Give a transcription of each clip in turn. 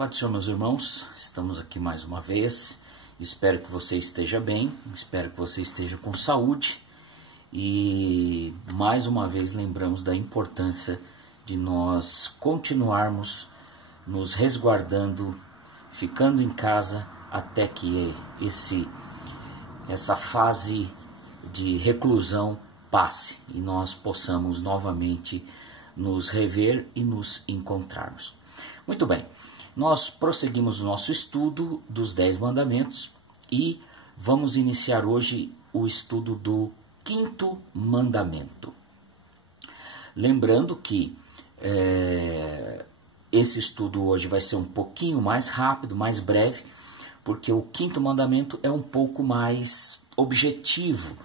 Pode ser, meus irmãos, estamos aqui mais uma vez. Espero que você esteja bem, espero que você esteja com saúde. E mais uma vez lembramos da importância de nós continuarmos nos resguardando, ficando em casa até que essa fase de reclusão passe e nós possamos novamente nos rever e nos encontrarmos. Muito bem, nós prosseguimos o nosso estudo dos 10 mandamentos e vamos iniciar hoje o estudo do 5º mandamento. Lembrando que esse estudo hoje vai ser um pouquinho mais rápido, mais breve, porque o 5º mandamento é um pouco mais objetivo.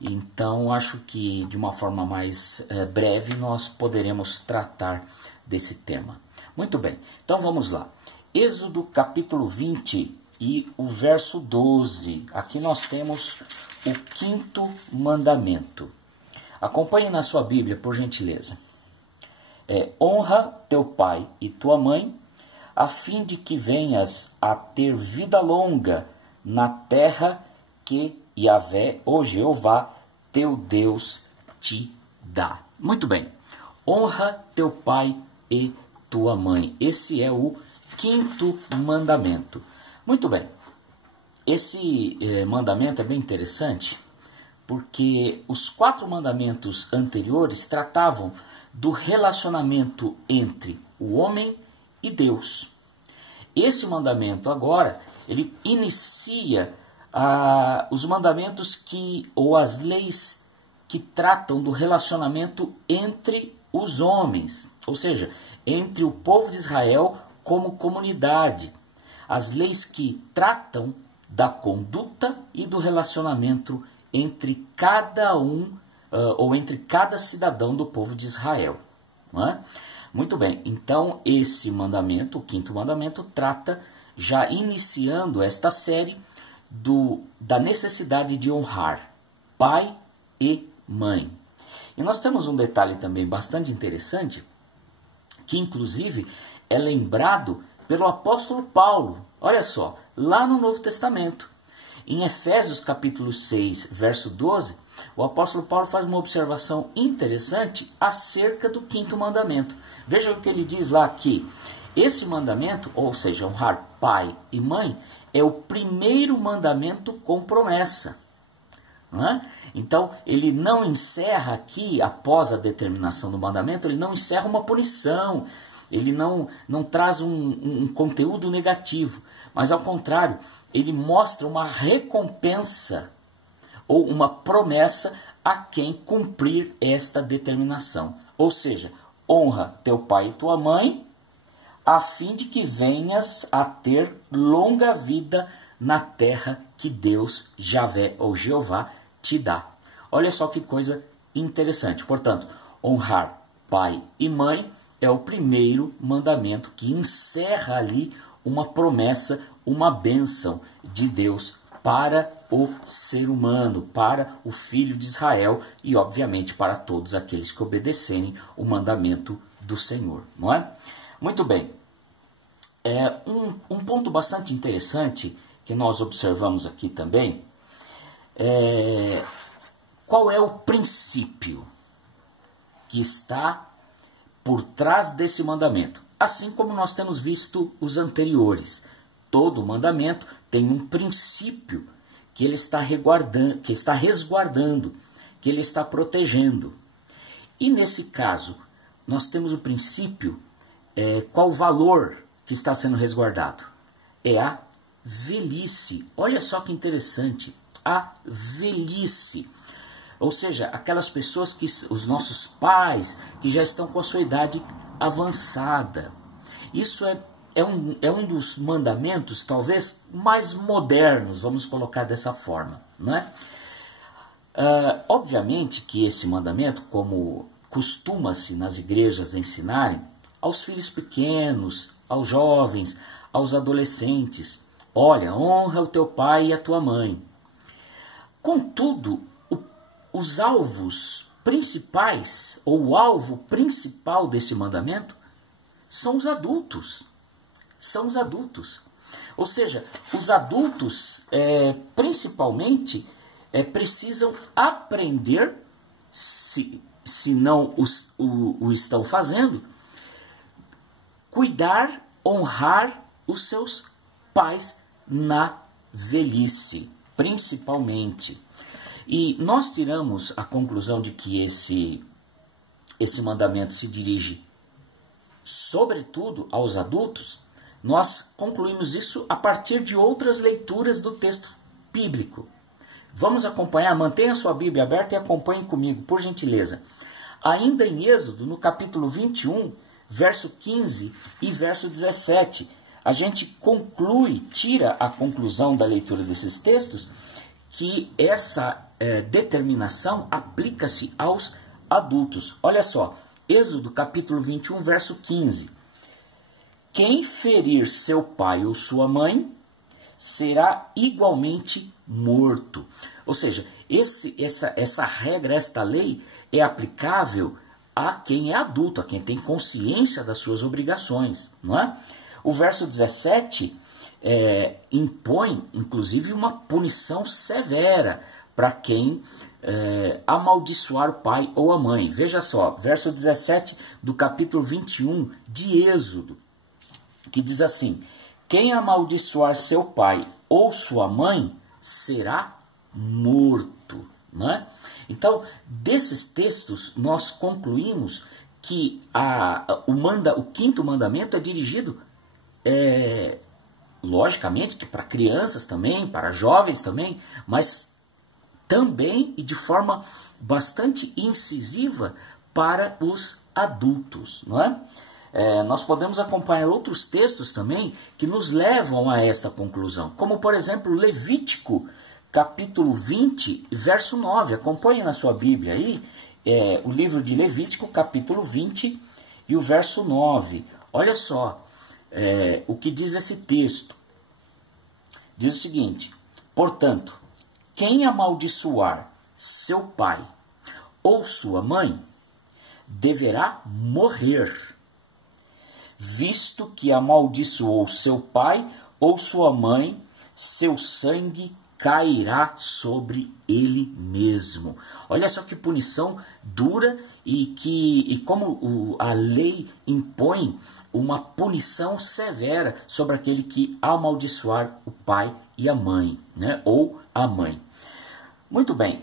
Então, acho que de uma forma mais breve nós poderemos tratar desse tema. Muito bem, então vamos lá. Êxodo capítulo 20 e o verso 12. Aqui nós temos o 5º mandamento. Acompanhe na sua Bíblia, por gentileza. Honra teu pai e tua mãe, a fim de que venhas a ter vida longa na terra que Yahvé, ou Jeová, teu Deus, te dá. Muito bem. Honra teu pai e tua mãe. Esse é o 5º mandamento. Muito bem. Esse mandamento é bem interessante, porque os 4 mandamentos anteriores tratavam do relacionamento entre o homem e Deus. Esse mandamento agora, ele inicia os mandamentos ou as leis que tratam do relacionamento entre os homens, ou seja, entre o povo de Israel como comunidade. As leis que tratam da conduta e do relacionamento entre cada ou entre cada cidadão do povo de Israel. Não é? Muito bem, então esse mandamento, o 5º mandamento, trata, já iniciando esta série, da necessidade de honrar pai e mãe. E nós temos um detalhe também bastante interessante, que inclusive é lembrado pelo apóstolo Paulo. Olha só, lá no Novo Testamento, em Efésios capítulo 6, verso 12, o apóstolo Paulo faz uma observação interessante acerca do 5º mandamento. Veja o que ele diz lá, que esse mandamento, ou seja, honrar pai e mãe, é o primeiro mandamento com promessa. Não é? Então, ele não encerra aqui, após a determinação do mandamento, ele não encerra uma punição, ele não traz um conteúdo negativo, mas ao contrário, ele mostra uma recompensa ou uma promessa a quem cumprir esta determinação. Ou seja, honra teu pai e tua mãe, a fim de que venhas a ter longa vida na terra que Deus, Yahvé ou Jeová, te dá. Olha só que coisa interessante. Portanto, honrar pai e mãe é o primeiro mandamento que encerra ali uma promessa, uma bênção de Deus para o ser humano, para o filho de Israel e, obviamente, para todos aqueles que obedecerem o mandamento do Senhor. Não é? Muito bem. Um ponto bastante interessante que nós observamos aqui também qual é o princípio que está por trás desse mandamento. Assim como nós temos visto os anteriores, todo mandamento tem um princípio que ele está resguardando, que ele está protegendo. E nesse caso, nós temos o princípio, qual o valor que está sendo resguardado? É a velhice. Olha só que interessante, a velhice. Ou seja, aquelas pessoas os nossos pais, que já estão com a sua idade avançada. Isso é um dos mandamentos, talvez, mais modernos, vamos colocar dessa forma. Né? Obviamente que esse mandamento, como costuma-se nas igrejas ensinarem, aos filhos pequenos, aos jovens, aos adolescentes, olha, honra o teu pai e a tua mãe. Contudo, os alvos principais, ou o alvo principal desse mandamento, são os adultos. são os adultos. Ou seja, os adultos, principalmente, precisam aprender, se não o estão fazendo, cuidar, honrar os seus pais na velhice, principalmente. E nós tiramos a conclusão de que esse mandamento se dirige sobretudo aos adultos. Nós concluímos isso a partir de outras leituras do texto bíblico. Vamos acompanhar, mantenha sua Bíblia aberta e acompanhe comigo, por gentileza. Ainda em Êxodo, no capítulo 21, verso 15 e verso 17, a gente tira a conclusão da leitura desses textos, que essa determinação aplica-se aos adultos. Olha só, Êxodo capítulo 21, verso 15. Quem ferir seu pai ou sua mãe será igualmente morto. Ou seja, essa regra, esta lei é aplicável a quem é adulto, a quem tem consciência das suas obrigações, não é? O verso 17 impõe, inclusive, uma punição severa para quem amaldiçoar o pai ou a mãe. Veja só, verso 17 do capítulo 21 de Êxodo, que diz assim: quem amaldiçoar seu pai ou sua mãe será morto. Não é? Então, desses textos, nós concluímos que o quinto mandamento é dirigido, logicamente, que para crianças também, para jovens também, mas também e de forma bastante incisiva para os adultos. Não é? Nós podemos acompanhar outros textos também que nos levam a esta conclusão, como por exemplo Levítico capítulo 20, verso 9. Acompanhe na sua Bíblia aí, o livro de Levítico capítulo 20 e o verso 9. Olha só o que diz esse texto. Diz o seguinte: portanto, quem amaldiçoar seu pai ou sua mãe deverá morrer, visto que amaldiçoou seu pai ou sua mãe, seu sangue cairá sobre ele mesmo. Olha só que punição dura e como a lei impõe uma punição severa sobre aquele que amaldiçoar o pai e a mãe, né? Ou a mãe. Muito bem,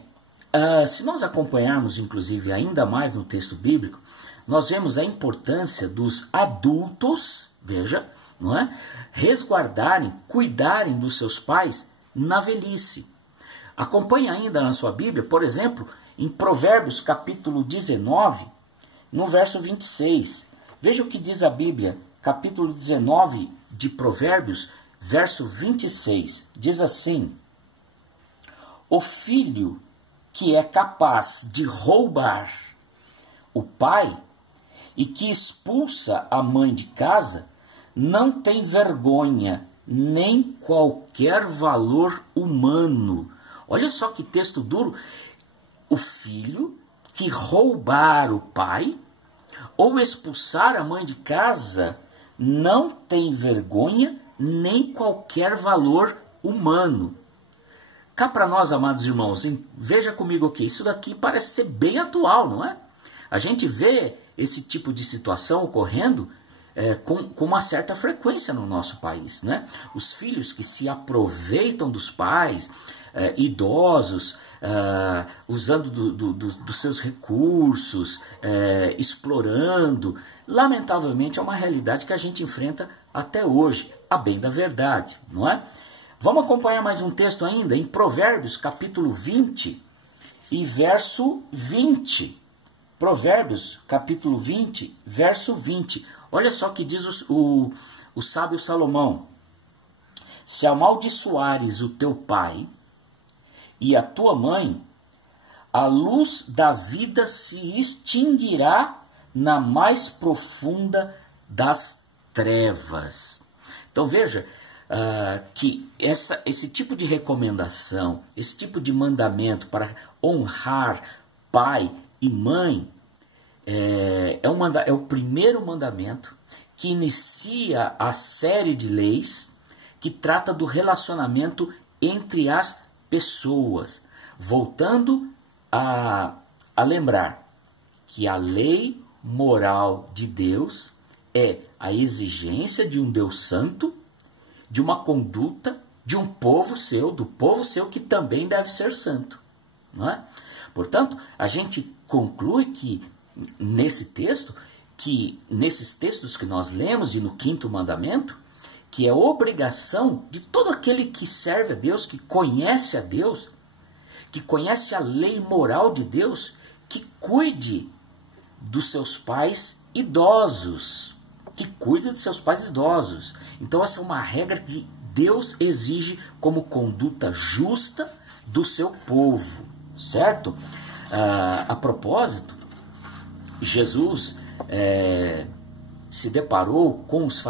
se nós acompanharmos inclusive ainda mais no texto bíblico, nós vemos a importância dos adultos, veja, não é? Resguardarem, cuidarem dos seus pais na velhice. Acompanhe ainda na sua Bíblia, por exemplo, em Provérbios capítulo 19, no verso 26. Veja o que diz a Bíblia, capítulo 19 de Provérbios, verso 26. Diz assim: o filho que é capaz de roubar o pai e que expulsa a mãe de casa não tem vergonha nem qualquer valor humano. Olha só que texto duro. O filho que roubar o pai ou expulsar a mãe de casa não tem vergonha nem qualquer valor humano. Cá para nós, amados irmãos, veja comigo aqui, isso daqui parece ser bem atual, não é? A gente vê esse tipo de situação ocorrendo com uma certa frequência no nosso país, né? Os filhos que se aproveitam dos pais, idosos, usando dos seus recursos, explorando. Lamentavelmente é uma realidade que a gente enfrenta até hoje, a bem da verdade, não é? Vamos acompanhar mais um texto ainda, em Provérbios capítulo 20 e verso 20. Provérbios capítulo 20, verso 20. Olha só o que diz o sábio Salomão: se amaldiçoares o teu pai e a tua mãe, a luz da vida se extinguirá na mais profunda das trevas. Então veja que esse tipo de recomendação, esse tipo de mandamento para honrar pai e mãe, é o primeiro mandamento que inicia a série de leis que trata do relacionamento entre as pessoas, voltando a lembrar que a lei moral de Deus é a exigência de um Deus santo, de uma conduta de um povo seu, do povo seu que também deve ser santo, não é? Portanto, a gente conclui que nesses textos que nós lemos e no quinto mandamento, que é obrigação de todo aquele que serve a Deus, que conhece a Deus, que conhece a lei moral de Deus, que cuide dos seus pais idosos, Então essa é uma regra que Deus exige como conduta justa do seu povo, certo? A propósito, Jesus se deparou com os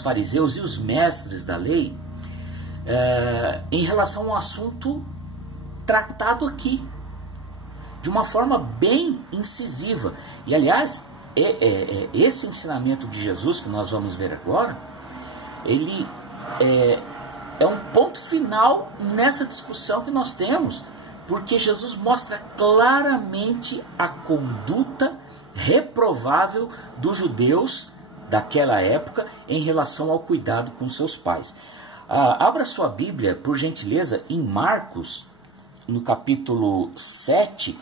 fariseus e os mestres da lei em relação a um assunto tratado aqui, de uma forma bem incisiva. E, aliás, esse ensinamento de Jesus que nós vamos ver agora, ele é um ponto final nessa discussão que nós temos, porque Jesus mostra claramente a conduta reprovável dos judeus daquela época em relação ao cuidado com seus pais. Abra sua Bíblia, por gentileza, em Marcos, no capítulo 7,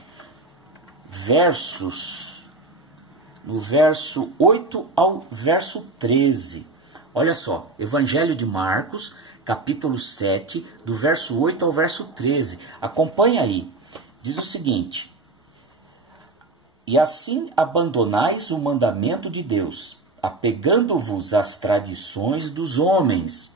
no verso 8 ao verso 13. Olha só, Evangelho de Marcos, capítulo 7, do verso 8 ao verso 13. Acompanha aí. Diz o seguinte: E assim abandonais o mandamento de Deus, apegando-vos às tradições dos homens.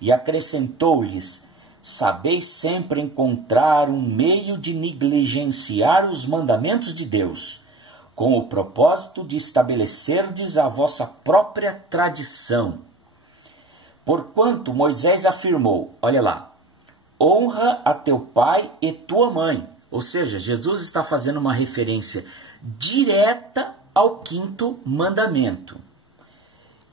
E acrescentou-lhes: Sabeis sempre encontrar um meio de negligenciar os mandamentos de Deus, com o propósito de estabelecerdes a vossa própria tradição. Porquanto Moisés afirmou, olha lá, honra a teu pai e tua mãe. Ou seja, Jesus está fazendo uma referência direta ao quinto mandamento.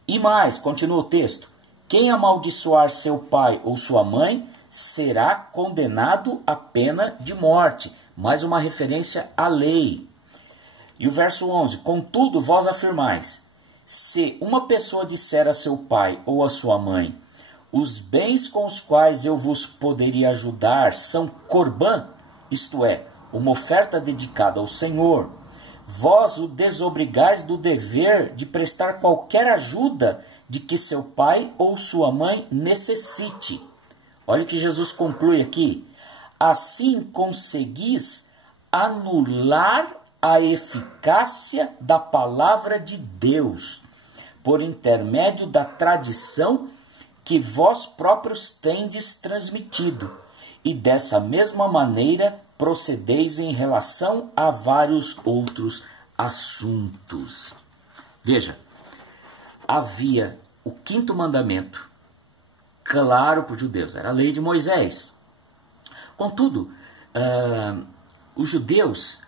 E mais, continua o texto, quem amaldiçoar seu pai ou sua mãe será condenado à pena de morte. Mais uma referência à lei. E o verso 11, contudo vós afirmais, se uma pessoa disser a seu pai ou a sua mãe, os bens com os quais eu vos poderia ajudar são corbã, isto é, uma oferta dedicada ao Senhor, vós o desobrigais do dever de prestar qualquer ajuda de que seu pai ou sua mãe necessite. Olha o que Jesus conclui aqui. Assim conseguis anular a eficácia da palavra de Deus, por intermédio da tradição que vós próprios tendes transmitido, e dessa mesma maneira procedeis em relação a vários outros assuntos. Veja, havia o quinto mandamento, claro para os judeus, era a lei de Moisés. Contudo, os judeus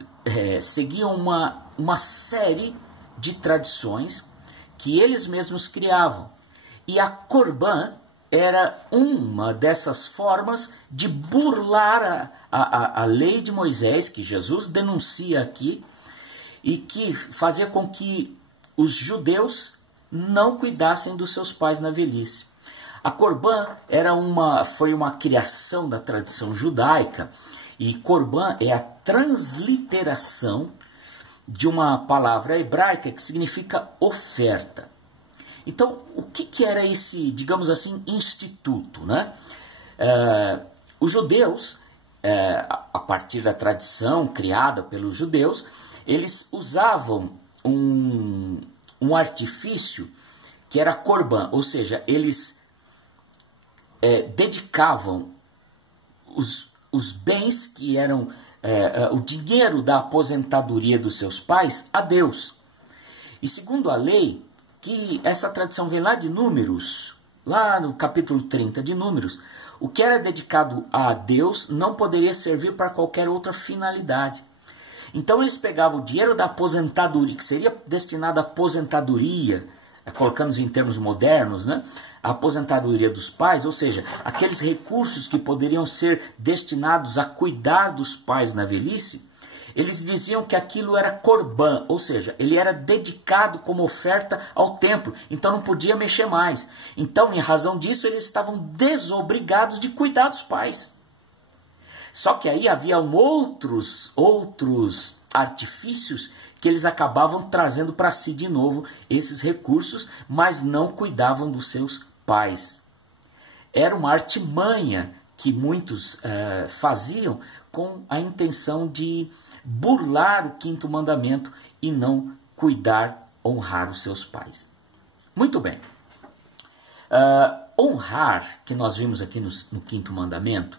seguiam uma série de tradições que eles mesmos criavam. E a corbã era uma dessas formas de burlar a lei de Moisés, que Jesus denuncia aqui, e que fazia com que os judeus não cuidassem dos seus pais na velhice. A corbã foi uma criação da tradição judaica, e corbã é a transliteração de uma palavra hebraica que significa oferta. Então, o que era esse, digamos assim, instituto, né? Os judeus, a partir da tradição criada pelos judeus, eles usavam um artifício que era corbã, ou seja, eles dedicavam os bens que eram o dinheiro da aposentadoria dos seus pais a Deus. E segundo a lei, que essa tradição vem lá de Números, lá no capítulo 30 de Números, o que era dedicado a Deus não poderia servir para qualquer outra finalidade. Então eles pegavam o dinheiro da aposentadoria, que seria destinado à aposentadoria, colocando em termos modernos, né? A aposentadoria dos pais, ou seja, aqueles recursos que poderiam ser destinados a cuidar dos pais na velhice, eles diziam que aquilo era corban, ou seja, ele era dedicado como oferta ao templo, então não podia mexer mais. Então, em razão disso, eles estavam desobrigados de cuidar dos pais. Só que aí haviam outros artifícios que eles acabavam trazendo para si de novo esses recursos, mas não cuidavam dos seus pais. Era uma artimanha que muitos faziam com a intenção de burlar o quinto mandamento e não cuidar, honrar os seus pais. Muito bem. Honrar, que nós vimos aqui no quinto mandamento,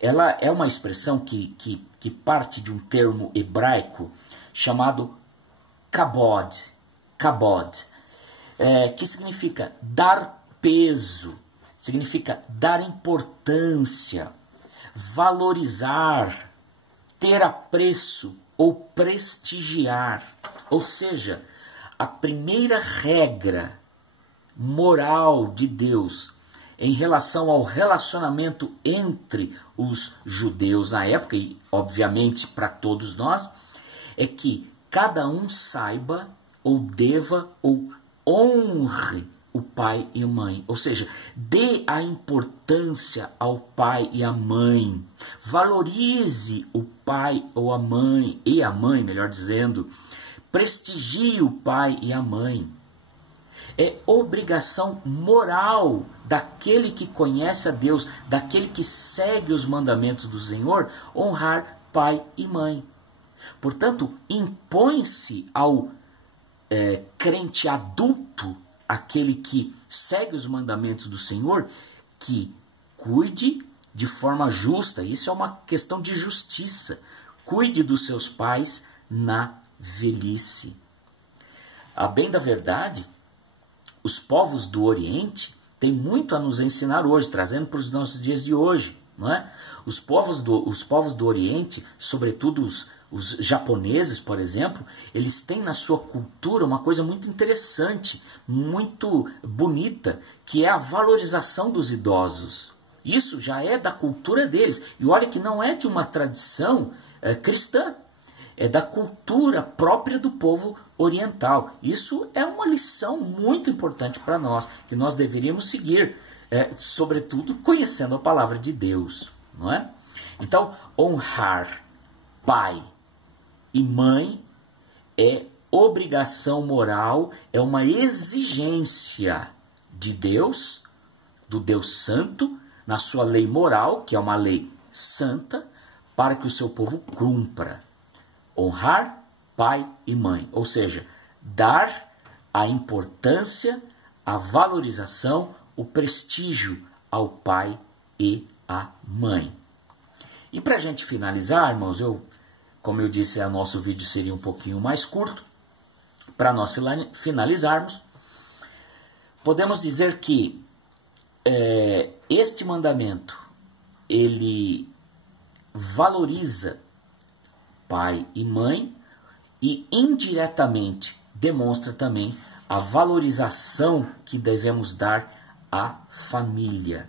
ela é uma expressão que parte de um termo hebraico chamado kabod, que significa dar peso, significa dar importância, valorizar, ter apreço ou prestigiar. Ou seja, a primeira regra moral de Deus em relação ao relacionamento entre os judeus na época, e obviamente para todos nós, é que cada um saiba ou deva ou honre o pai e a mãe, ou seja, dê a importância ao pai e à mãe, valorize o pai ou a mãe, e a mãe, melhor dizendo, prestigie o pai e a mãe. É obrigação moral daquele que conhece a Deus, daquele que segue os mandamentos do Senhor, honrar pai e mãe. Portanto, impõe-se ao crente adulto, aquele que segue os mandamentos do Senhor, que cuide de forma justa. Isso é uma questão de justiça. Cuide dos seus pais na velhice. A bem da verdade, os povos do Oriente têm muito a nos ensinar hoje, trazendo para os nossos dias de hoje, não é? Os povos do Oriente, sobretudo os japoneses, por exemplo, eles têm na sua cultura uma coisa muito interessante, muito bonita, que é a valorização dos idosos. Isso já é da cultura deles. E olha que não é de uma tradição cristã, é da cultura própria do povo oriental. Isso é uma lição muito importante para nós, que nós deveríamos seguir, sobretudo conhecendo a palavra de Deus, não é? Então, honrar pai e mãe é obrigação moral, é uma exigência de Deus, do Deus Santo, na sua lei moral, que é uma lei santa, para que o seu povo cumpra. Honrar pai e mãe, ou seja, dar a importância, a valorização, o prestígio ao pai e à mãe. E para a gente finalizar, irmãos, como eu disse, o nosso vídeo seria um pouquinho mais curto. Para nós finalizarmos, podemos dizer que este mandamento, ele valoriza pai e mãe e indiretamente demonstra também a valorização que devemos dar à família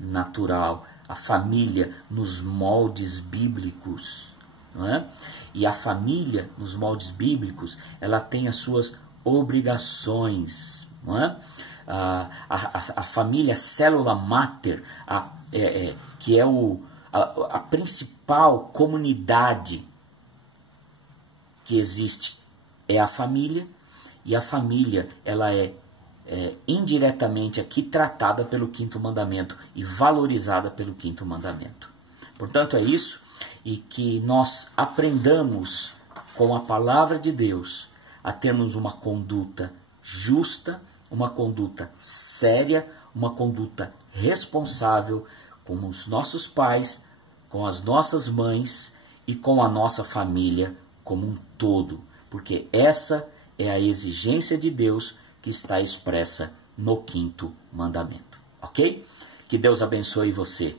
natural, a família nos moldes bíblicos, não é? E a família nos moldes bíblicos, ela tem as suas obrigações, não é? A família, a célula máter, que é a principal comunidade que existe, é a família, e a família ela é indiretamente aqui tratada pelo quinto mandamento e valorizada pelo quinto mandamento. Portanto, é isso, e que nós aprendamos com a palavra de Deus a termos uma conduta justa, uma conduta séria, uma conduta responsável com os nossos pais, com as nossas mães e com a nossa família como um todo, porque essa é a exigência de Deus que está expressa no quinto mandamento, ok? Que Deus abençoe você,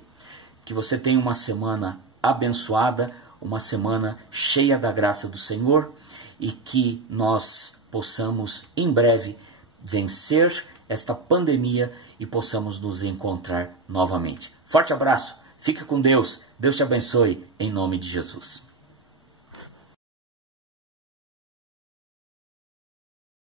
que você tenha uma semana abençoada, uma semana cheia da graça do Senhor e que nós possamos em breve vencer esta pandemia e possamos nos encontrar novamente. Forte abraço, fica com Deus, Deus te abençoe, em nome de Jesus.